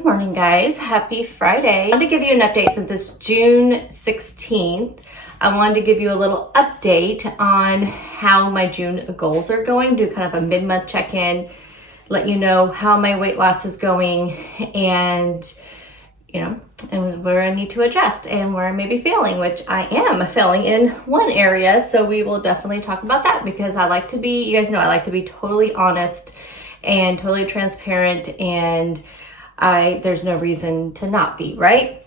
Good morning, guys. Happy Friday. I wanted to give you an update since it's June 16th. I wanted to give you a little update on how my June goals are going, do kind of a mid-month check-in, let you know how my weight loss is going and where I need to adjust and where I may be failing, which I am failing in one area. So we will definitely talk about that because I like to be, you guys know, I like to be totally honest and totally transparent, and there's no reason to not be, right?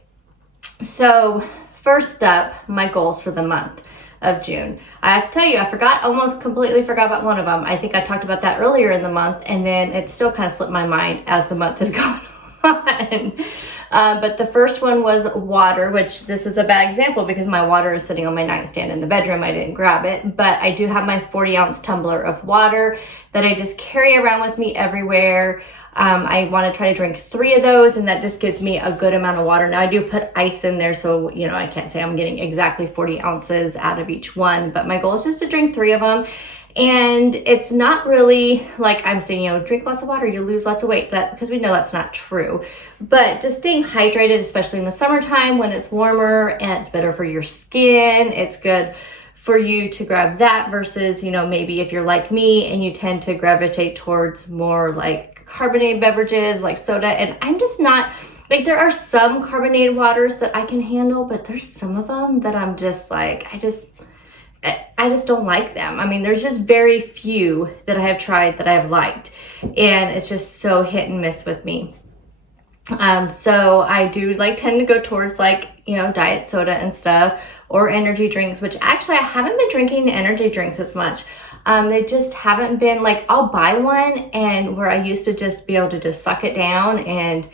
So first up, my goals for the month of June. I have to tell you, almost completely forgot about one of them. I think I talked about that earlier in the month, and then it still kind of slipped my mind as the month has gone on. But the first one was water, which this is a bad example because my water is sitting on my nightstand in the bedroom. I didn't grab it, but I do have my 40-ounce tumbler of water that I just carry around with me everywhere. I want to try to drink 3 of those, and that just gives me a good amount of water. Now I do put ice in there, so I can't say I'm getting exactly 40 ounces out of each one, but my goal is just to drink 3 of them. And it's not really like I'm saying, drink lots of water, you lose lots of weight, because we know that's not true. But just staying hydrated, especially in the summertime when it's warmer and it's better for your skin, it's good for you to grab that versus, maybe if you're like me and you tend to gravitate towards more like carbonated beverages like soda. And I'm just not, like, there are some carbonated waters that I can handle, but there's some of them that I'm just like, I just don't like them. I mean, there's just very few that I have tried that I've liked, and it's just so hit and miss with me. So I do tend to go towards diet soda and stuff, or energy drinks, which actually I haven't been drinking the energy drinks as much. They just haven't been I'll buy one, and where I used to just be able to just suck it down, and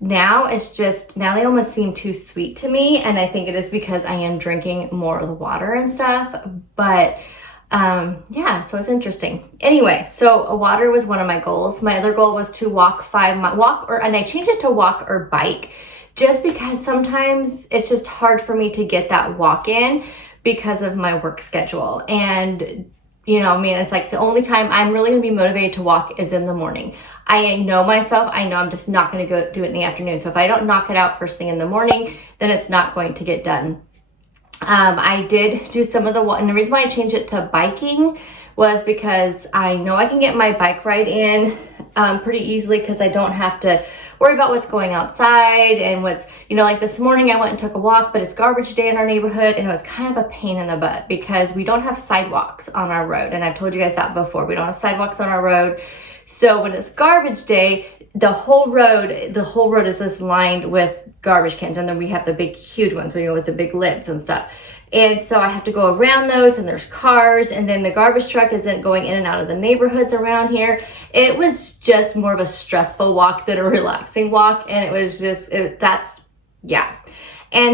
now they almost seem too sweet to me. And I think it is because I am drinking more of the water and stuff, but so it's interesting. Anyway, so water was one of my goals. My other goal was to walk 5 miles, and I changed it to walk or bike, just because sometimes it's just hard for me to get that walk in because of my work schedule. And it's like the only time I'm really gonna be motivated to walk is in the morning. I know myself, I know I'm just not gonna go do it in the afternoon. So if I don't knock it out first thing in the morning, then it's not going to get done. I did do some of and the reason why I changed it to biking was because I know I can get my bike ride in pretty easily, because I don't have to worry about what's going outside and what's, like this morning I went and took a walk, but it's garbage day in our neighborhood, and it was kind of a pain in the butt because we don't have sidewalks on our road. And I've told you guys that before. We don't have sidewalks on our road. So when it's garbage day, the whole road is just lined with garbage cans. And then we have the big, huge ones, with the big lids and stuff. And so I have to go around those, and there's cars, and then the garbage truck isn't going in and out of the neighborhoods around here. It was just more of a stressful walk than a relaxing walk. And it was just, And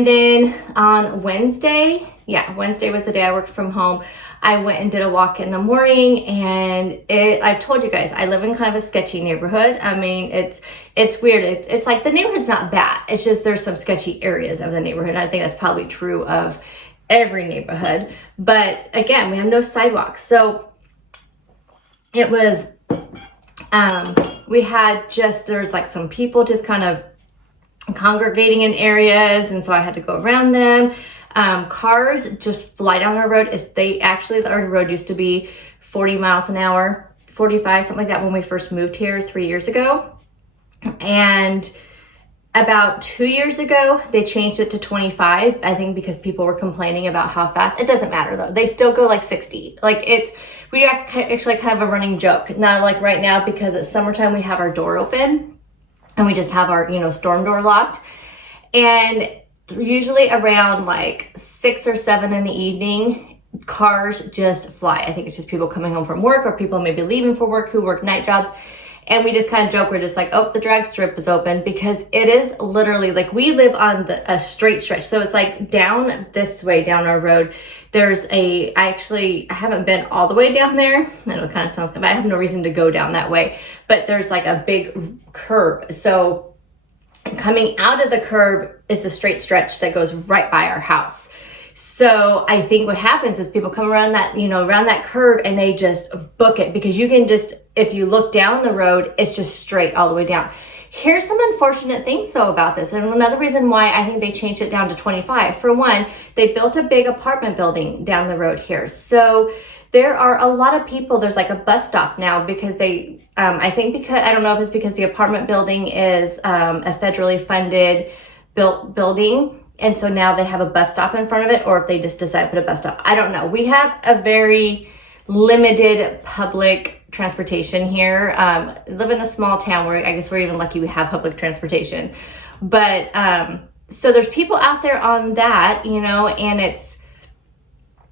then on Wednesday was the day I worked from home. I went and did a walk in the morning, and I've told you guys, I live in kind of a sketchy neighborhood. I mean, it's weird. It's like the neighborhood's not bad. It's just there's some sketchy areas of the neighborhood. And I think that's probably true of every neighborhood. But again, we have no sidewalks. So it was, there's some people just kind of congregating in areas, and so I had to go around them. Cars just fly down our road. Our road used to be 40 miles an hour, 45, something like that, when we first moved here 3 years ago. And about 2 years ago, they changed it to 25, I think because people were complaining about how fast. It doesn't matter though. They still go 60. We actually kind of a running joke. Now, right now, because it's summertime, we have our door open, and we just have our, storm door locked. And usually around 6 or 7 in the evening, cars just fly. I think it's just people coming home from work, or people maybe leaving for work who work night jobs. And we just kind of joke, we're just oh, the drag strip is open, because it is literally we live on a straight stretch. So it's down this way, down our road. There's I haven't been all the way down there. I know it kind of sounds good, but I have no reason to go down that way. But there's a big curb. So coming out of the curb is a straight stretch that goes right by our house. So I think what happens is people come around that, around that curve, and they just book it, because you can just, if you look down the road, it's just straight all the way down. Here's some unfortunate things though about this, and another reason why I think they changed it down to 25. For one, they built a big apartment building down the road here. So there are a lot of people, there's like a bus stop now because they, I don't know if it's because the apartment building is a federally funded built building. And so now they have a bus stop in front of it, or if they just decide to put a bus stop. I don't know. We have a very limited public transportation here. Live in a small town where I guess we're even lucky we have public transportation. But so there's people out there on that, you know, and it's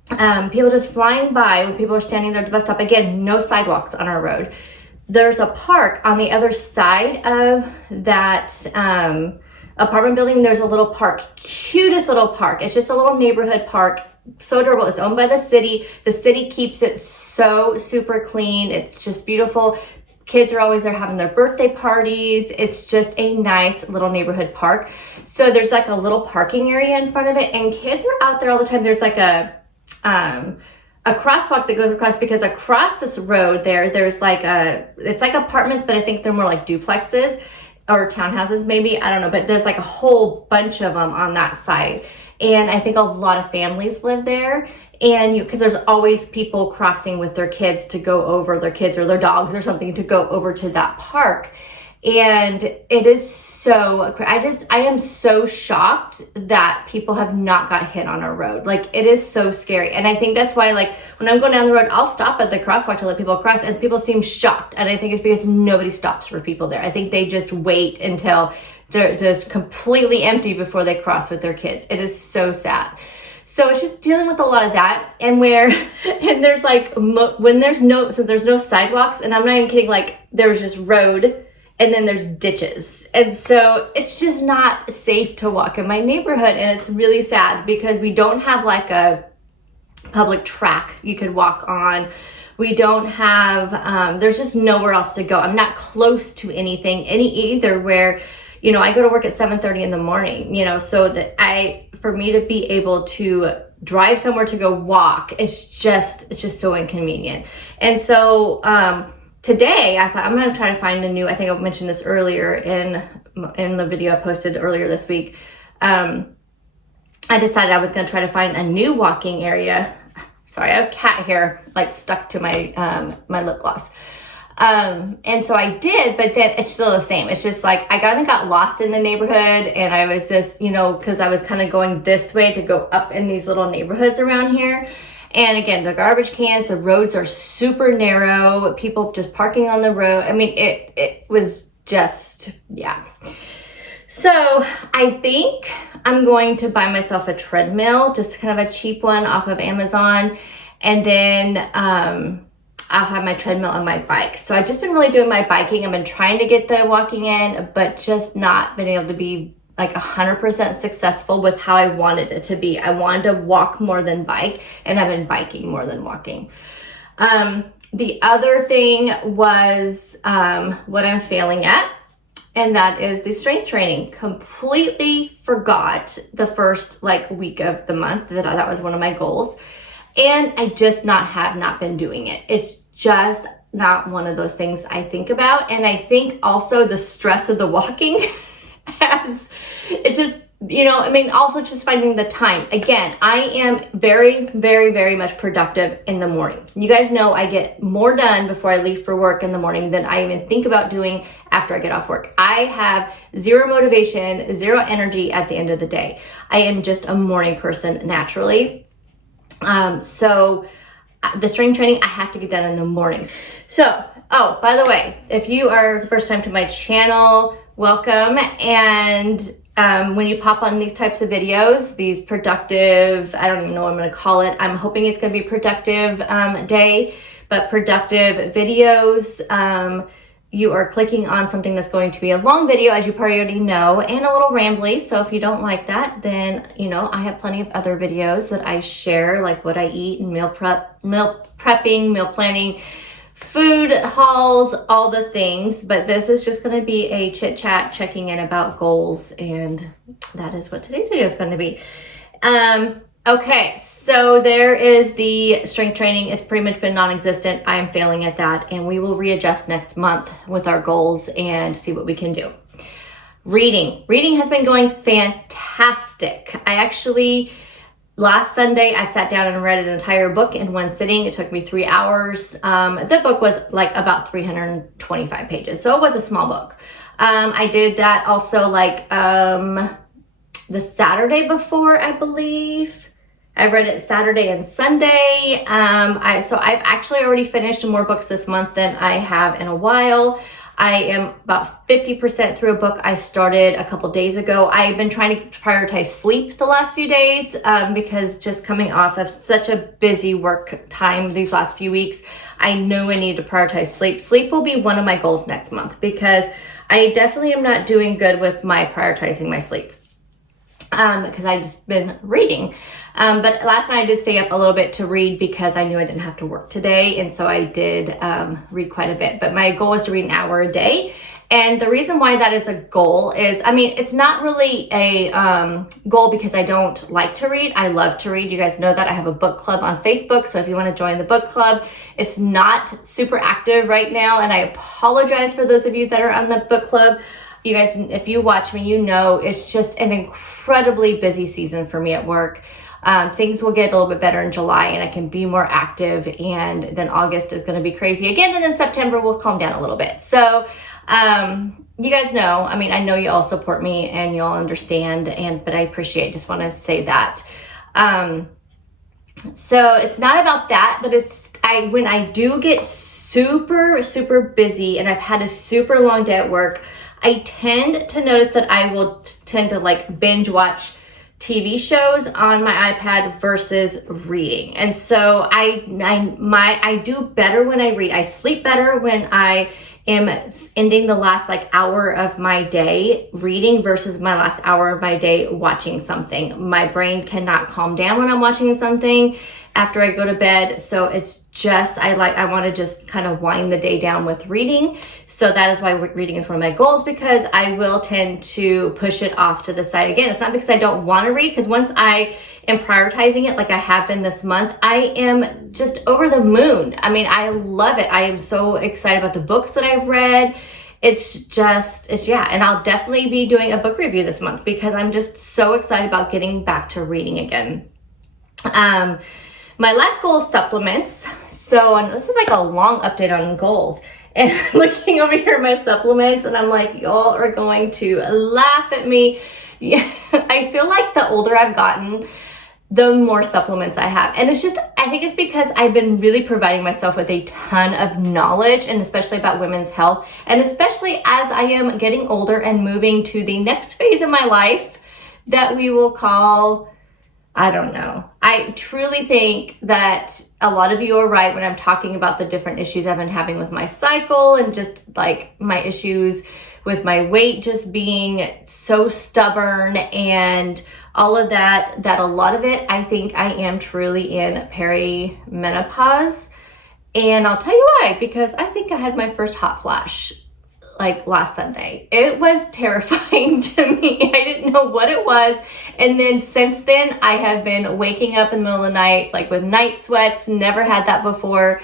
people just flying by when people are standing there at the bus stop. Again, no sidewalks on our road. There's a park on the other side of that apartment building. There's a little park, cutest little park. It's just a little neighborhood park. So adorable. It's owned by the city. The city keeps it so super clean. It's just beautiful. Kids are always there having their birthday parties. It's just a nice little neighborhood park. So there's like a little parking area in front of it, and kids are out there all the time. There's like a crosswalk that goes across, because across this road there's like it's like apartments, but I think they're more like duplexes or townhouses maybe. I don't know, but there's like a whole bunch of them on that side. And I think a lot of families live there, and because there's always people crossing with their kids to go over, their kids or their dogs or something, to go over to that park. And it is so, I am so shocked that people have not got hit on our road. Like, it is so scary. And I think that's why, like, when I'm going down the road, I'll stop at the crosswalk to let people cross, and people seem shocked. And I think it's because nobody stops for people there. I think they just wait until they're just completely empty before they cross with their kids. It is so sad. So it's just dealing with a lot of that, and there's like, since there's no sidewalks, and I'm not even kidding, like, there's just road, and then there's ditches. And so it's just not safe to walk in my neighborhood. And it's really sad because we don't have like a public track you could walk on. We don't have, there's just nowhere else to go. I'm not close to anything, either where, you know, I go to work at 7:30 in the morning, you know, so that for me to be able to drive somewhere to go walk, it's just so inconvenient. And so, today, I thought I'm going to try to find I think I mentioned this earlier in the video I posted earlier this week. I decided I was going to try to find a new walking area. Sorry, I have cat hair like stuck to my my lip gloss. And so I did, but then it's still the same. It's just like I kind of got lost in the neighborhood, and I was just, you know, because I was kind of going this way to go up in these little neighborhoods around here. And again, the garbage cans, the roads are super narrow, people just parking on the road. I mean, it was just, yeah. So I think I'm going to buy myself a treadmill, just kind of a cheap one off of Amazon. And then I'll have my treadmill on my bike. So I've just been really doing my biking. I've been trying to get the walking in, but just not been able to be like 100% successful with how I wanted it to be. I wanted to walk more than bike, and I've been biking more than walking. The other thing was what I'm failing at, and that is the strength training. Completely forgot the first like week of the month that was one of my goals, and I just have not been doing it. It's just not one of those things I think about. And I think also the stress of the walking it's just, you know, I mean, also just finding the time. Again, I am very, very, very much productive in the morning. You guys know I get more done before I leave for work in the morning than I even think about doing after I get off work. I have zero motivation, zero energy at the end of the day. I am just a morning person naturally. So the strength training, I have to get done in the mornings. So, oh, by the way, if you are the first time to my channel, welcome. And when you pop on these types of videos, these productive, I don't even know what I'm going to call it. I'm hoping it's going to be productive day, but productive videos. You are clicking on something that's going to be a long video, as you probably already know, and a little rambly. So if you don't like that, then, you know, I have plenty of other videos that I share, like what I eat and meal prepping, meal planning, food hauls, all the things. But this is just going to be a chit chat, checking in about goals, and that is what today's video is going to be. Okay, so there is the strength training. It's pretty much been non-existent. I am failing at that, and we will readjust next month with our goals and see what we can do. Reading has been going fantastic. I actually, last Sunday, I sat down and read an entire book in one sitting. It took me 3 hours. The book was like about 325 pages, so it was a small book. I did that also like the Saturday before, I believe. I read it Saturday and Sunday. So I've actually already finished more books this month than I have in a while. I am about 50% through a book I started a couple days ago. I've been trying to prioritize sleep the last few days because just coming off of such a busy work time these last few weeks, I know I need to prioritize sleep. Sleep will be one of my goals next month because I definitely am not doing good with my prioritizing my sleep because I've just been reading. But last night I did stay up a little bit to read because I knew I didn't have to work today. And so I did read quite a bit. But my goal is to read an hour a day. And the reason why that is a goal is, I mean, it's not really a goal because I don't like to read. I love to read. You guys know that I have a book club on Facebook. So if you want to join the book club, it's not super active right now. And I apologize for those of you that are on the book club. You guys, if you watch me, you know it's just an incredibly busy season for me at work. Things will get a little bit better in July and I can be more active, and then August is going to be crazy again, and then September will calm down a little bit. So you guys know, I mean, I know you all support me and you all understand, but I appreciate, just want to say that. So it's not about that, but when I do get super busy and I've had a super long day at work, I tend to notice that I will tend to like binge watch TV shows on my iPad versus reading. And so I do better when I read. I sleep better when I am ending the last like hour of my day reading versus my last hour of my day watching something. My brain cannot calm down when I'm watching something after I go to bed. So it's just, I want to just kind of wind the day down with reading. So that is why reading is one of my goals, because I will tend to push it off to the side. Again, it's not because I don't want to read, because once I am prioritizing it like I have been this month, I am just over the moon. I mean, I love it. I am so excited about the books that I've read. And I'll definitely be doing a book review this month because I'm just so excited about getting back to reading again. My last goal is supplements. So this is like a long update on goals. And I'm looking over here at my supplements and I'm like, y'all are going to laugh at me. Yeah, I feel like the older I've gotten, the more supplements I have. And I think it's because I've been really providing myself with a ton of knowledge, and especially about women's health. And especially as I am getting older and moving to the next phase of my life that we will call, I don't know. I truly think that a lot of you are right when I'm talking about the different issues I've been having with my cycle and just like my issues with my weight just being so stubborn and all of that a lot of it, I think I am truly in perimenopause. And I'll tell you why, because I think I had my first hot flash like last Sunday. It was terrifying to me. I didn't know what it was. And then since then, I have been waking up in the middle of the night, like with night sweats. Never had that before.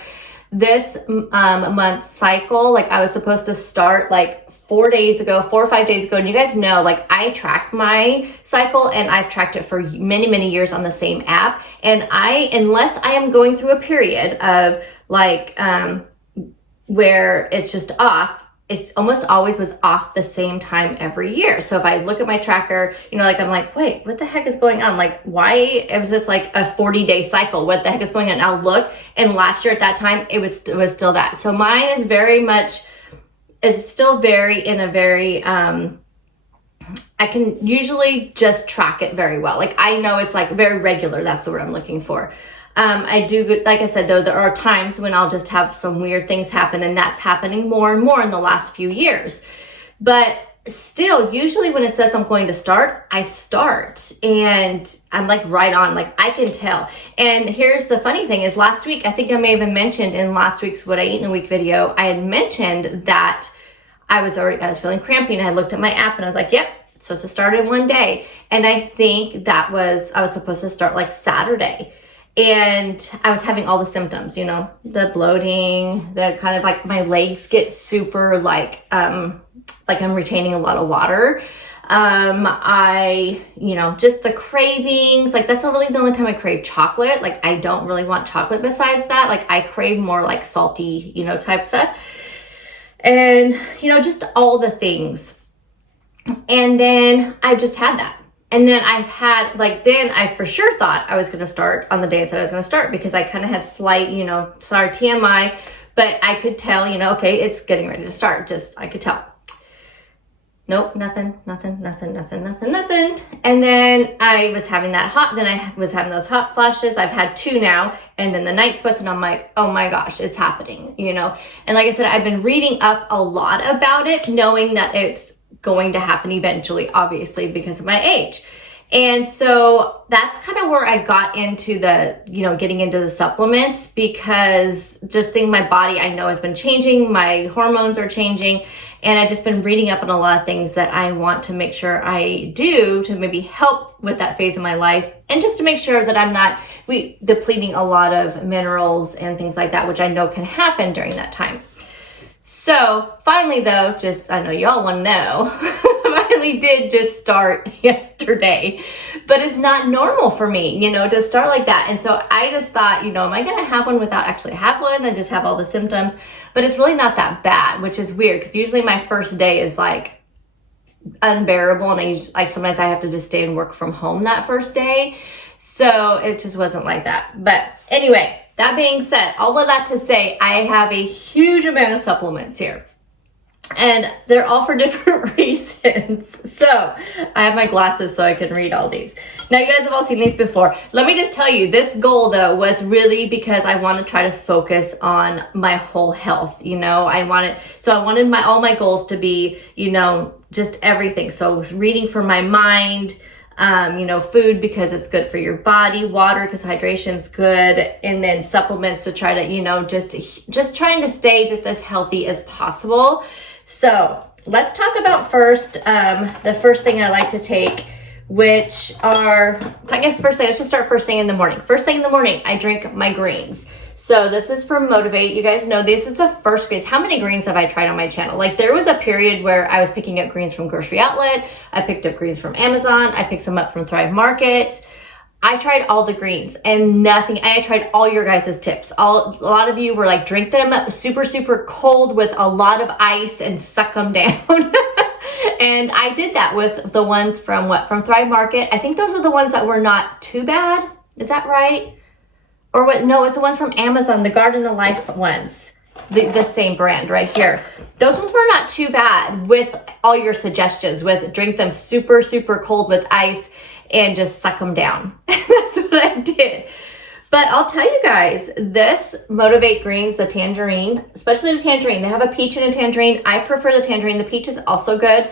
This month's cycle, like I was supposed to start like 4 or 5 days ago. And you guys know, like I track my cycle and I've tracked it for many years on the same app. And unless I am going through a period of like, where it's just off, it almost always was off the same time every year. So if I look at my tracker, like I'm like, wait, what the heck is going on? Like, why is this like a 40-day cycle? What the heck is going on? I'll look, and last year at that time, it was still that. So mine is still very in a very, I can usually just track it very well. Like I know it's like very regular. That's the word I'm looking for. I do, like I said, though, there are times when I'll just have some weird things happen, and that's happening more and more in the last few years. But still, usually when it says I'm going to start, I start, and I'm like right on, like I can tell. And here's the funny thing is last week, I think I may have even mentioned in last week's What I Eat in a Week video, I had mentioned that I was feeling crampy, and I looked at my app and I was like, yep, it's supposed to start in one day. And I think I was supposed to start like Saturday. And I was having all the symptoms, you know, the bloating, the kind of like my legs get super like I'm retaining a lot of water. You know, just the cravings, like that's not really the only time I crave chocolate. Like I don't really want chocolate besides that. Like I crave more like salty, you know, type stuff. And, you know, just all the things. And then I just had that. And then I've had, like, then I for sure thought I was going to start on the days that I was going to start, because I kind of had slight, you know, sorry, TMI, but I could tell, you know, okay, it's getting ready to start. Just, I could tell. Nope, nothing. And then I was having those hot flashes. I've had 2 now, and then the night sweats, and I'm like, oh my gosh, it's happening, you know? And like I said, I've been reading up a lot about it, knowing that it's going to happen eventually, obviously, because of my age. And so that's kind of where I got into the, you know, getting into the supplements, because just think my body, I know, has been changing. My hormones are changing. And I've just been reading up on a lot of things that I want to make sure I do to maybe help with that phase of my life. And just to make sure that I'm not depleting a lot of minerals and things like that, which I know can happen during that time. So finally though, I know y'all want to know, finally did just start yesterday, but it's not normal for me, you know, to start like that. And so I just thought, you know, am I going to have one without actually have one and just have all the symptoms? But it's really not that bad, which is weird, because usually my first day is like unbearable. And sometimes I have to just stay and work from home that first day. So it just wasn't like that. But anyway, that being said, all of that to say, I have a huge amount of supplements here, and they're all for different reasons. So I have my glasses so I can read all these. Now, you guys have all seen these before. Let me just tell you, this goal though was really because I want to try to focus on my whole health. You know, I wanted all my goals to be, you know, just everything. So reading for my mind, you know, food because it's good for your body, water because hydration's good, and then supplements to try to, you know, just trying to stay just as healthy as possible. So let's talk about first, the first thing I like to take, which are, I guess let's just start first thing in the morning. First thing in the morning, I drink my greens. So this is from Motivate. You guys know this is the first greens. How many greens have I tried on my channel? Like there was a period where I was picking up greens from Grocery Outlet. I picked up greens from Amazon. I picked some up from Thrive Market. I tried all the greens and nothing. I tried all your guys' tips. A lot of you were like, drink them super, super cold with a lot of ice and suck them down. And I did that with the ones from Thrive Market. I think those were the ones that were not too bad. Is that right? Or what? No, it's the ones from Amazon, the Garden of Life ones. The same brand right here. Those ones were not too bad with all your suggestions, with drink them super, super cold with ice and just suck them down. That's what I did. But I'll tell you guys, this Motivate Greens, the tangerine, especially the tangerine, they have a peach and a tangerine. I prefer the tangerine. The peach is also good.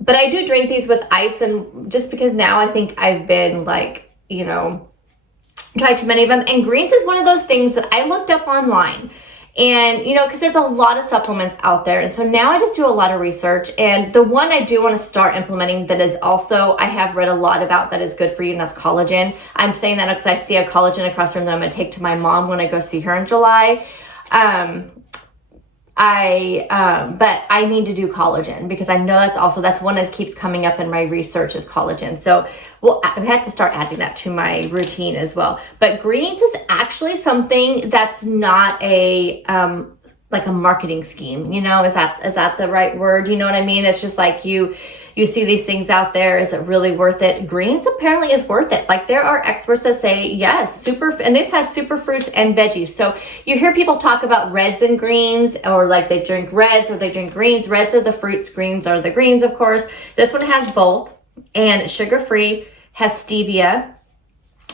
But I do drink these with ice, and just because now I think I've been like, you know, tried too many of them. And greens is one of those things that I looked up online. And, you know, because there's a lot of supplements out there. And so now I just do a lot of research. And the one I do want to start implementing that is also, I have read a lot about that is good for you, and that's collagen. I'm saying that because I see a collagen across from them I'm going to take to my mom when I go see her in July. But I need to do collagen because I know that's one that keeps coming up in my research is collagen. So, well, I have to start adding that to my routine as well. But greens is actually something that's not a, like a marketing scheme, you know, is that the right word? You know what I mean? It's just like you see these things out there. Is it really worth it? Greens apparently is worth it. Like there are experts that say, yes, and this has superfruits and veggies. So you hear people talk about reds and greens, or like they drink reds or they drink greens. Reds are the fruits, greens are the greens, of course. This one has both, and sugar-free, has stevia.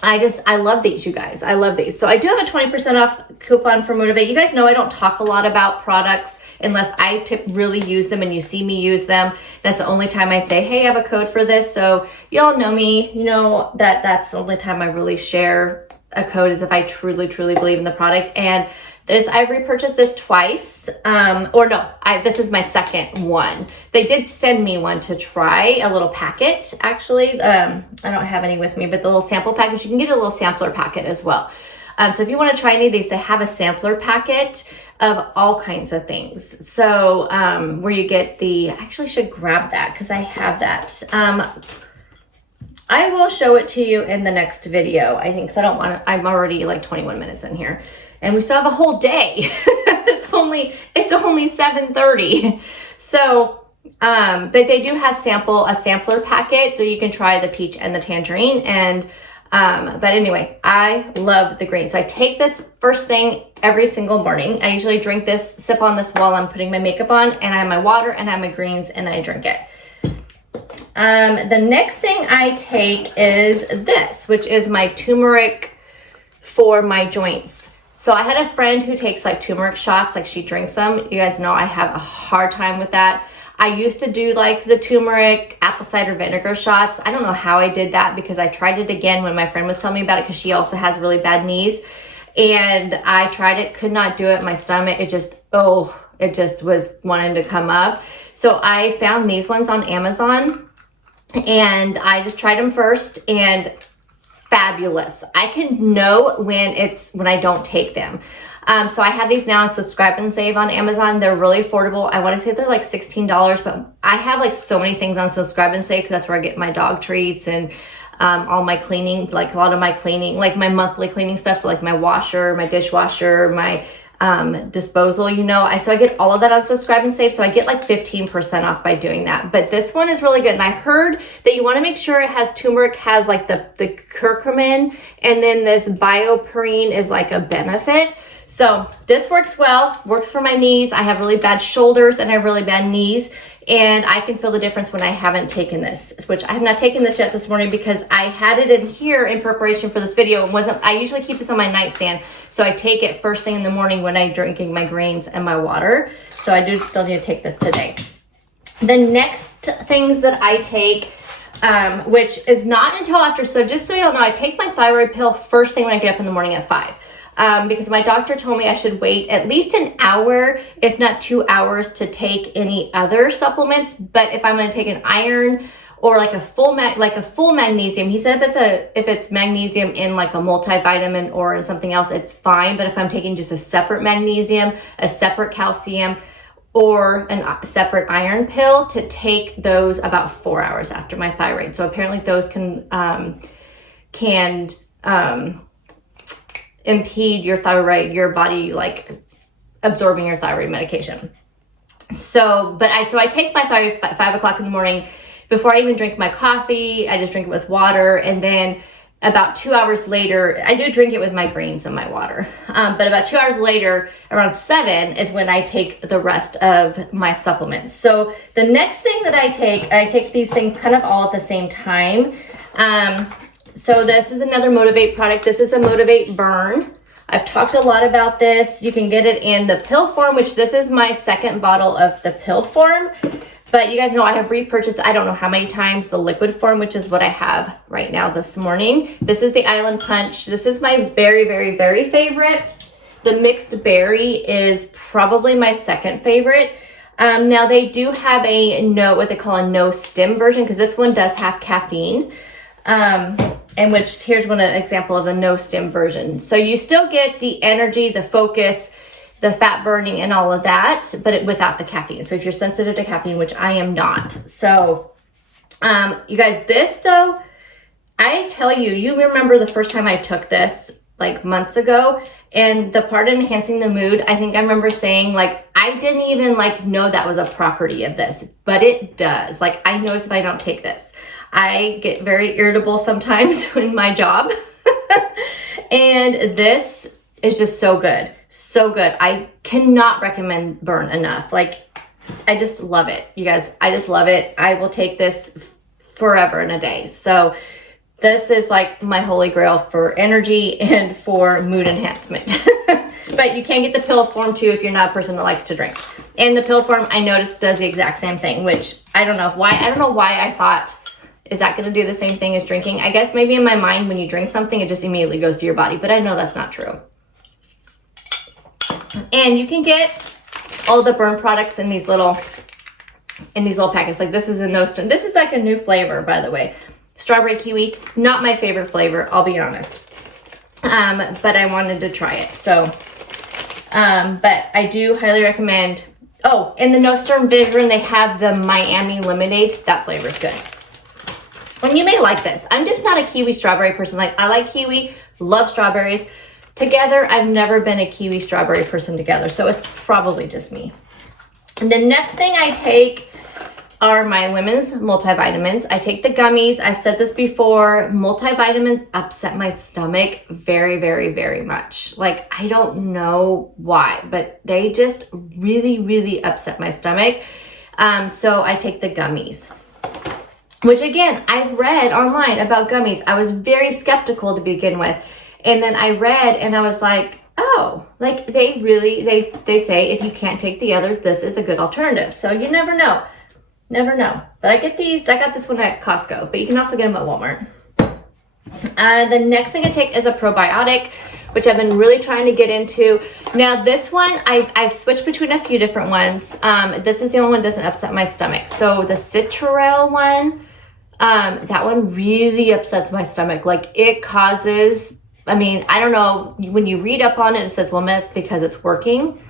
I love these, you guys. I love these. So I do have a 20% off coupon for Motivate. You guys know I don't talk a lot about products unless I really use them and you see me use them. That's the only time I say, hey, I have a code for this. So y'all know me, you know that's the only time I really share a code is if I truly, truly believe in the product. And I've repurchased this twice, this is my second one. They did send me one to try, a little packet, actually. I don't have any with me, but the little sample package, you can get a little sampler packet as well. So if you want to try any of these, they have a sampler packet of all kinds of things. So where you get the, I actually should grab that because I have that. I will show it to you in the next video, I think, because I don't want to, I'm already like 21 minutes in here and we still have a whole day. it's only 7:30. So, but they do have a sampler packet so you can try the peach and the tangerine. And, but anyway, I love the green. So I take this first thing every single morning. I usually drink this, sip on this while I'm putting my makeup on, and I have my water and I have my greens and I drink it. The next thing I take is this, which is my turmeric for my joints. So I had a friend who takes like turmeric shots, like she drinks them. You guys know I have a hard time with that. I used to do like the turmeric apple cider vinegar shots. I don't know how I did that because I tried it again when my friend was telling me about it because she also has really bad knees. And I tried it, could not do it. My stomach, it just was wanting to come up. So I found these ones on Amazon. And I just tried them first and fabulous. I can know when I don't take them. So I have these now on Subscribe and Save on Amazon. They're really affordable. I want to say they're like $16, but I have like so many things on Subscribe and Save because that's where I get my dog treats and all my cleaning, like a lot of my cleaning, like my monthly cleaning stuff. So like my washer, my dishwasher, my disposal, so I get all of that on Subscribe and Save. So I get like 15% off by doing that. But this one is really good. And I heard that you want to make sure it has turmeric, has like the curcumin, and then this BioPerine is like a benefit. So this works well, works for my knees. I have really bad shoulders and I have really bad knees. And I can feel the difference when I haven't taken this, which I have not taken this yet this morning because I had it in here in preparation for this video. I usually keep this on my nightstand. So I take it first thing in the morning when I'm drinking my greens and my water. So I do still need to take this today. The next things that I take, which is not until after, so just so y'all know, I take my thyroid pill first thing when I get up in the morning at 5. Because my doctor told me I should wait at least an hour, if not 2 hours, to take any other supplements. But if I'm going to take an iron or like a full magnesium, he said if it's magnesium in like a multivitamin or in something else, it's fine. But if I'm taking just a separate magnesium, a separate calcium, or a separate iron pill, to take those about 4 hours after my thyroid. So apparently those can impede your body like absorbing your thyroid medication. So I take my thyroid at 5 o'clock in the morning. Before I even drink my coffee, I just drink it with water. And then about 2 hours later, I do drink it with my greens and my water. But about 2 hours later, around 7 is when I take the rest of my supplements. So the next thing that I take these things kind of all at the same time. So this is another Motivate product. This is a Motivate Burn. I've talked a lot about this. You can get it in the pill form, which this is my second bottle of the pill form. But you guys know I have repurchased, I don't know how many times, the liquid form, which is what I have right now this morning. This is the Island Punch. This is my very, very, very favorite. The mixed berry is probably my second favorite. Now they do have what they call a no stim version, because this one does have caffeine. And which here's an example of the no stim version. So you still get the energy, the focus, the fat burning and all of that, but without the caffeine. So if you're sensitive to caffeine, which I am not. So you guys, this though, I tell you, you remember the first time I took this like months ago, and the part enhancing the mood, I think I remember saying like, I didn't even like know that was a property of this, but it does. Like I notice if I don't take this, I get very irritable sometimes in my job. And this is just so good. So good. I cannot recommend Burn enough. Like, I just love it. You guys, I just love it. I will take this forever and a day. So this is like my holy grail for energy and for mood enhancement. But you can get the pill form too if you're not a person that likes to drink. And the pill form, I noticed, does the exact same thing, which I don't know why. I don't know why I thought, is that going to do the same thing as drinking? I guess maybe in my mind, when you drink something, it just immediately goes to your body. But I know that's not true. And you can get all the Burn products in these little packets. Like this is a no stim. This is like a new flavor, by the way. Strawberry kiwi, not my favorite flavor, I'll be honest. but I wanted to try it. So, but I do highly recommend. Oh, in the No Storm Vision, they have the Miami Lemonade. That flavor is good. And you may like this. I'm just not a kiwi strawberry person. Like, I like kiwi, love strawberries. Together, I've never been a kiwi strawberry person together. So it's probably just me. And the next thing I take are my women's multivitamins. I take the gummies. I've said this before. Multivitamins upset my stomach very, very, very much. Like, I don't know why, but they just really, really upset my stomach. So I take the gummies, which again, I've read online about gummies. I was very skeptical to begin with. And then I read and I was like, oh, like they say if you can't take the other, this is a good alternative. So you never know. Never know. But I got this one at Costco, but you can also get them at Walmart. The next thing I take is a probiotic, which I've been really trying to get into. Now this one, I've switched between a few different ones. This is the only one that doesn't upset my stomach. So the Citrarel one, that one really upsets my stomach. Like it causes, I mean, I don't know, when you read up on it, it says, well, that's because it's working.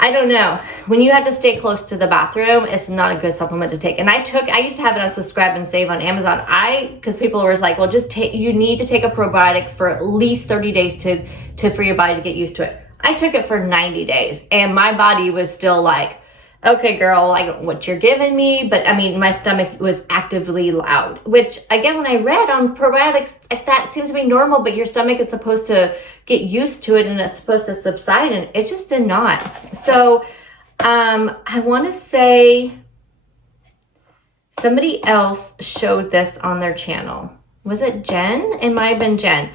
I don't know. When you have to stay close to the bathroom, it's not a good supplement to take. And I used to have it on Subscribe and Save on Amazon. Because people were like, well, you need to take a probiotic for at least 30 days for your body to get used to it. I took it for 90 days and my body was still like, okay, girl, I don't know what you're giving me. But I mean, my stomach was actively loud, which again, when I read on probiotics, that seems to be normal, but your stomach is supposed to get used to it and it's supposed to subside, and it just did not. So I want to say somebody else showed this on their channel. Was it Jen? It might have been Jen.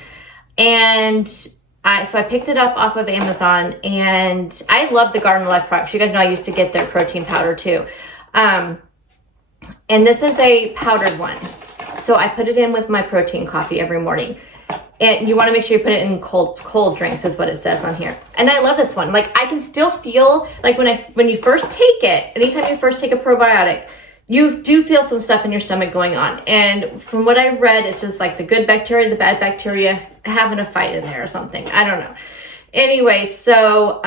And so I picked it up off of Amazon, and I love the Garden of Life products. You guys know I used to get their protein powder too. And this is a powdered one. So I put it in with my protein coffee every morning. And you want to make sure you put it in cold drinks is what it says on here. And I love this one. Like I can still feel like when you first take it, anytime you first take a probiotic, you do feel some stuff in your stomach going on. And from what I've read, it's just like the good bacteria, the bad bacteria having a fight in there or something. I don't know. Anyway, so,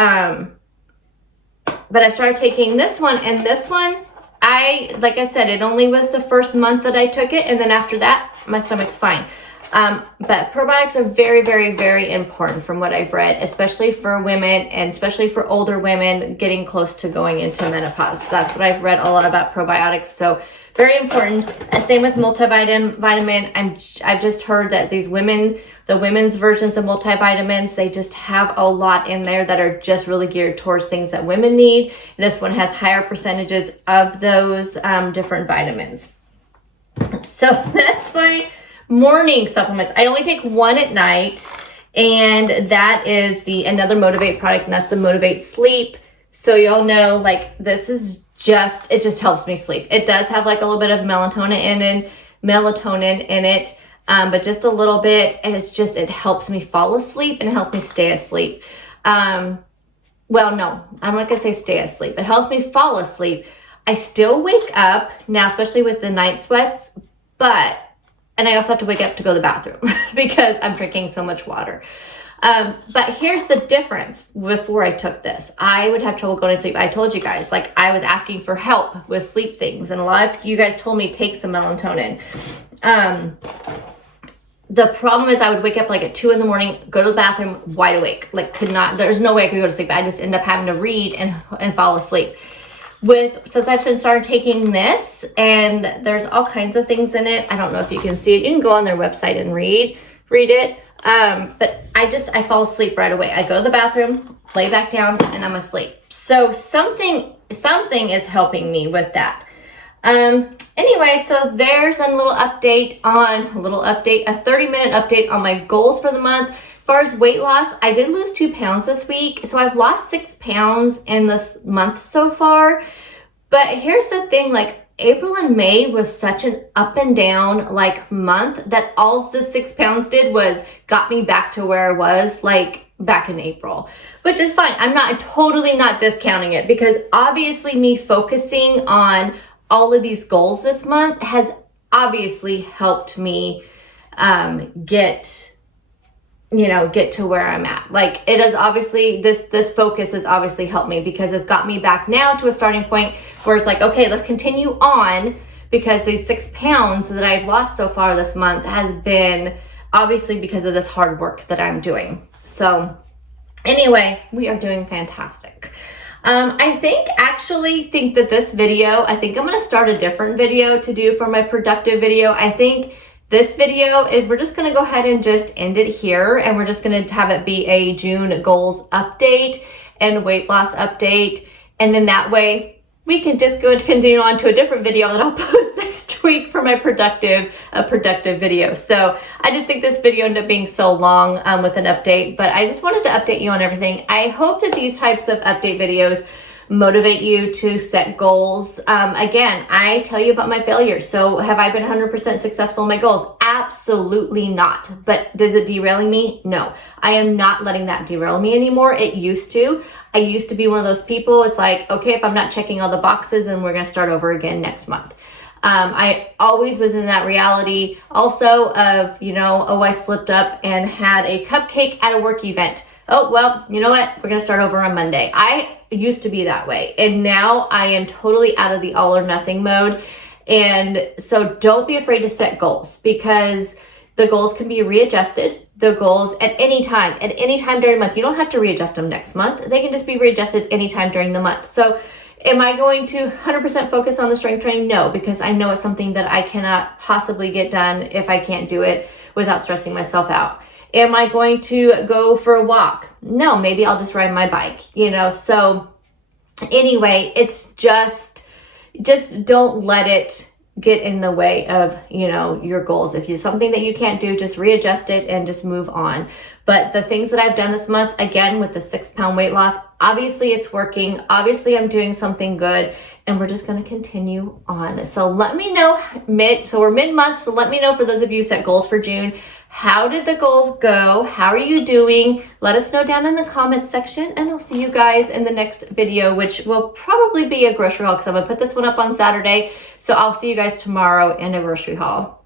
but I started taking this one, and this one, like I said, it only was the first month that I took it. And then after that, my stomach's fine. But probiotics are very, very, very important from what I've read, especially for women and especially for older women getting close to going into menopause. That's what I've read a lot about probiotics. So very important. And same with multivitamin. I've just heard that these women, the women's versions of multivitamins, they just have a lot in there that are just really geared towards things that women need. This one has higher percentages of those different vitamins. So that's my morning supplements. I only take one at night, and that is another Motivate product, and that's the Motivate Sleep. So y'all know, like, this is it just helps me sleep. It does have like a little bit of melatonin in it, but just a little bit, and it helps me fall asleep and it helps me stay asleep. Well, no, I'm not gonna say stay asleep. It helps me fall asleep. I still wake up now, especially with the night sweats, and I also have to wake up to go to the bathroom because I'm drinking so much water. But here's the difference. Before I took this, I would have trouble going to sleep. I told you guys, like I was asking for help with sleep things, and a lot of you guys told me take some melatonin. The problem is I would wake up like at 2 a.m, go to the bathroom wide awake, like there's no way I could go to sleep. I just end up having to read and fall asleep. Since I've started taking this, and there's all kinds of things in it. I don't know if you can see it. You can go on their website and read it. But I fall asleep right away. I go to the bathroom, lay back down, and I'm asleep. So something is helping me with that. Anyway, so there's a 30-minute update on my goals for the month. As far as weight loss, I did lose 2 pounds this week. So I've lost 6 pounds in this month so far. But here's the thing, like April and May was such an up and down like month that all the 6 pounds did was got me back to where I was like back in April, which is fine. I'm totally not discounting it, because obviously me focusing on all of these goals this month has obviously helped me get you know, get to where I'm at. Like, it is obviously, this focus has obviously helped me, because it's got me back now to a starting point where it's like, okay, let's continue on, because these 6 pounds that I've lost so far this month has been obviously because of this hard work that I'm doing. So anyway, we are doing fantastic. I think that this video, I think I'm going to start a different video to do for my productive video. I think this video, we're just going to go ahead and just end it here, and we're just going to have it be a June goals update and weight loss update. And then that way we can just go and continue on to a different video that I'll post next week for my productive video. So I just think this video ended up being so long with an update, but I just wanted to update you on everything. I hope that these types of update videos motivate you to set goals. Again, I tell you about my failures. So have I been 100% successful in my goals? Absolutely not. But is it derailing me? No. I am not letting that derail me anymore. It used to. I used to be one of those people. It's like, okay, if I'm not checking all the boxes, then we're going to start over again next month. I always was in that reality also of, you know, oh, I slipped up and had a cupcake at a work event. Oh, well, you know what? We're going to start over on Monday. I used to be that way. And now I am totally out of the all or nothing mode. And so don't be afraid to set goals, because the goals can be readjusted. The goals at any time during the month. You don't have to readjust them next month. They can just be readjusted anytime during the month. So am I going to 100% focus on the strength training? No, because I know it's something that I cannot possibly get done if I can't do it without stressing myself out. Am I going to go for a walk? No, maybe I'll just ride my bike, you know? So anyway, it's just don't let it get in the way of, you know, your goals. If it's something that you can't do, just readjust it and just move on. But the things that I've done this month, again, with the 6 pound weight loss, obviously it's working. Obviously I'm doing something good, and we're just going to continue on. So let me know we're mid-month. So let me know, for those of you who set goals for June, how did the goals go? How are you doing? Let us know down in the comments section, and I'll see you guys in the next video, which will probably be a grocery haul, because I'm going to put this one up on Saturday. So I'll see you guys tomorrow in a grocery haul.